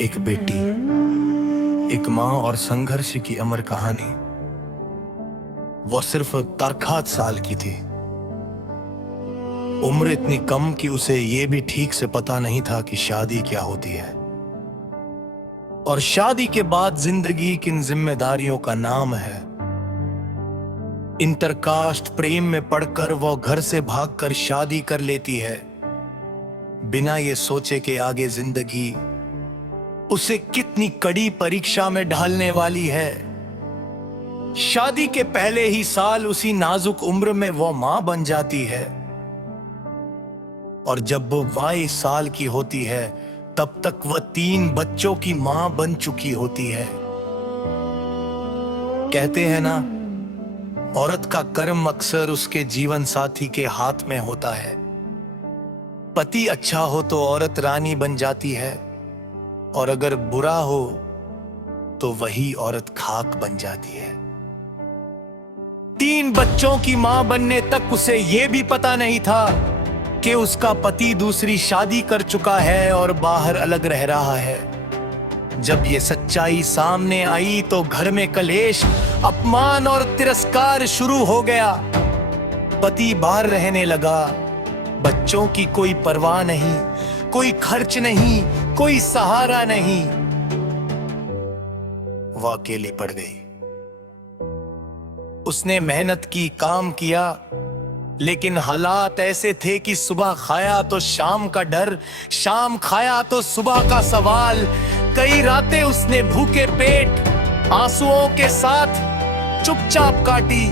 एक बेटी, एक माँ और संघर्ष की अमर कहानी। वो सिर्फ तरखात साल की थी। उम्र इतनी कम कि उसे ये भी ठीक से पता नहीं था कि शादी क्या होती है और शादी के बाद जिंदगी किन जिम्मेदारियों का नाम है। इंटरकास्ट प्रेम में पड़कर वो घर से भागकर शादी कर लेती है, बिना ये सोचे कि आगे जिंदगी उसे कितनी कड़ी परीक्षा में ढालने वाली है। शादी के पहले ही साल उसी नाजुक उम्र में वो मां बन जाती है और जब वो 22 साल की होती है तब तक वह 3 बच्चों की मां बन चुकी होती है। कहते हैं ना, औरत का कर्म अक्सर उसके जीवन साथी के हाथ में होता है। पति अच्छा हो तो औरत रानी बन जाती है और अगर बुरा हो तो वही औरत खाक बन जाती है। 3 बच्चों की मां बनने तक उसे यह भी पता नहीं था कि उसका पति दूसरी शादी कर चुका है और बाहर अलग रह रहा है। जब ये सच्चाई सामने आई तो घर में कलेश, अपमान और तिरस्कार शुरू हो गया। पति बाहर रहने लगा, बच्चों की कोई परवाह नहीं, कोई खर्च नहीं, कोई सहारा नहीं। वो अकेली पड़ गई। उसने मेहनत की, काम किया, लेकिन हालात ऐसे थे कि सुबह खाया तो शाम का डर, शाम खाया तो सुबह का सवाल। कई रातें उसने भूखे पेट आंसुओं के साथ चुपचाप काटी।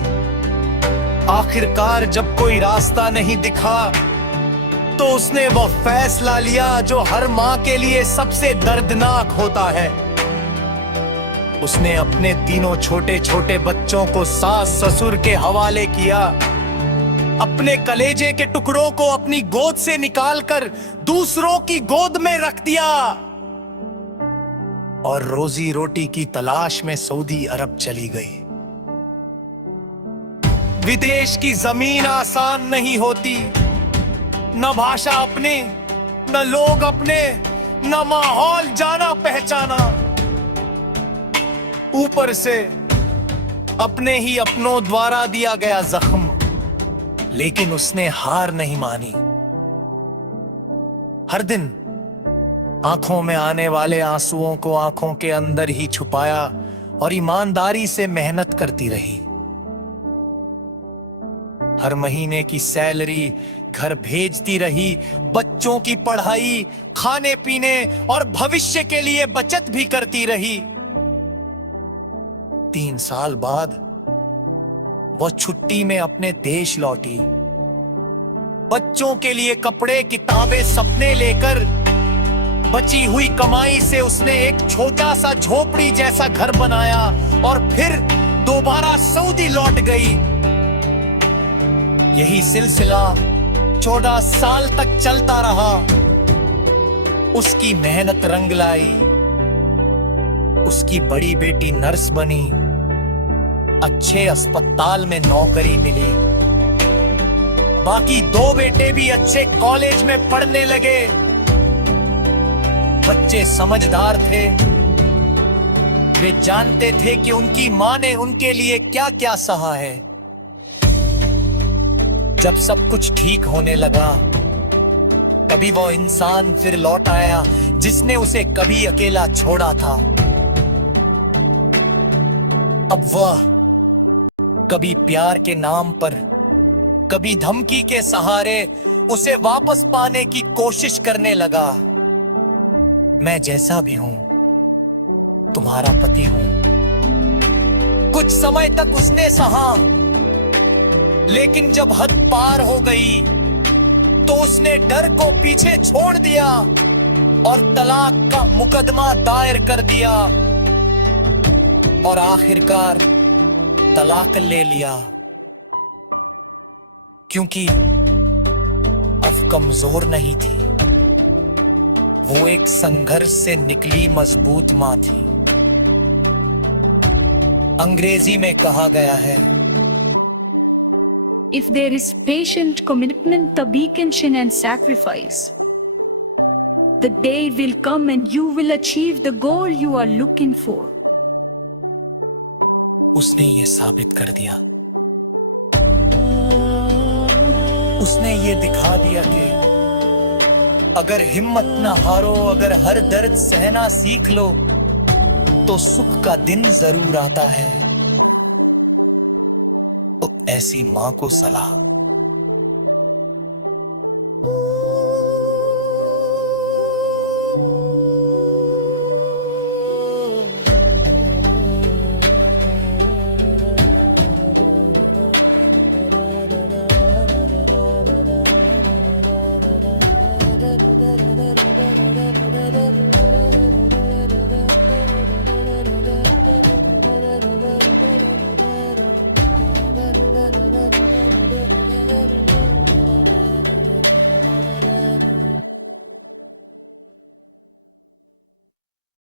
आखिरकार जब कोई रास्ता नहीं दिखा तो उसने वो फैसला लिया जो हर मां के लिए सबसे दर्दनाक होता है। उसने अपने तीनों छोटे छोटे बच्चों को सास ससुर के हवाले किया। अपने कलेजे के टुकड़ों को अपनी गोद से निकालकर दूसरों की गोद में रख दिया और रोजी रोटी की तलाश में सऊदी अरब चली गई। विदेश की जमीन आसान नहीं होती। न भाषा अपने, न लोग अपने, न माहौल जाना पहचाना। ऊपर से अपने ही अपनों द्वारा दिया गया जख्म। लेकिन उसने हार नहीं मानी। हर दिन आंखों में आने वाले आंसुओं को आंखों के अंदर ही छुपाया और ईमानदारी से मेहनत करती रही। हर महीने की सैलरी घर भेजती रही, बच्चों की पढ़ाई, खाने पीने और भविष्य के लिए बचत भी करती रही। 3 साल बाद वो छुट्टी में अपने देश लौटी। बच्चों के लिए कपड़े, किताबें, सपने लेकर बची हुई कमाई से उसने एक छोटा सा झोपड़ी जैसा घर बनाया और फिर दोबारा सऊदी लौट गई। यही सिलसिला 14 साल तक चलता रहा। उसकी मेहनत रंग लाई। उसकी बड़ी बेटी नर्स बनी, अच्छे अस्पताल में नौकरी मिली। बाकी 2 बेटे भी अच्छे कॉलेज में पढ़ने लगे। बच्चे समझदार थे। वे जानते थे कि उनकी मां ने उनके लिए क्या क्या सहा है। जब सब कुछ ठीक होने लगा तभी वो इंसान फिर लौट आया जिसने उसे कभी अकेला छोड़ा था। अब वह कभी प्यार के नाम पर, कभी धमकी के सहारे उसे वापस पाने की कोशिश करने लगा। मैं जैसा भी हूं, तुम्हारा पति हूं। कुछ समय तक उसने सहा, लेकिन जब हद पार हो गई तो उसने डर को पीछे छोड़ दिया और तलाक का मुकदमा दायर कर दिया और आखिरकार तलाक ले लिया, क्योंकि अब कमजोर नहीं थी। वो एक संघर्ष से निकली मजबूत मां थी। अंग्रेजी में कहा गया है, If there is patient commitment, the beacon and sacrifice. The day will come and you will achieve the goal you are looking for. उसने ये साबित कर दिया, उसने ये दिखा दिया कि अगर हिम्मत ना हारो, अगर हर दर्द सहना सीख लो, तो सुख का दिन जरूर आता है। तो ऐसी मां को सलाह,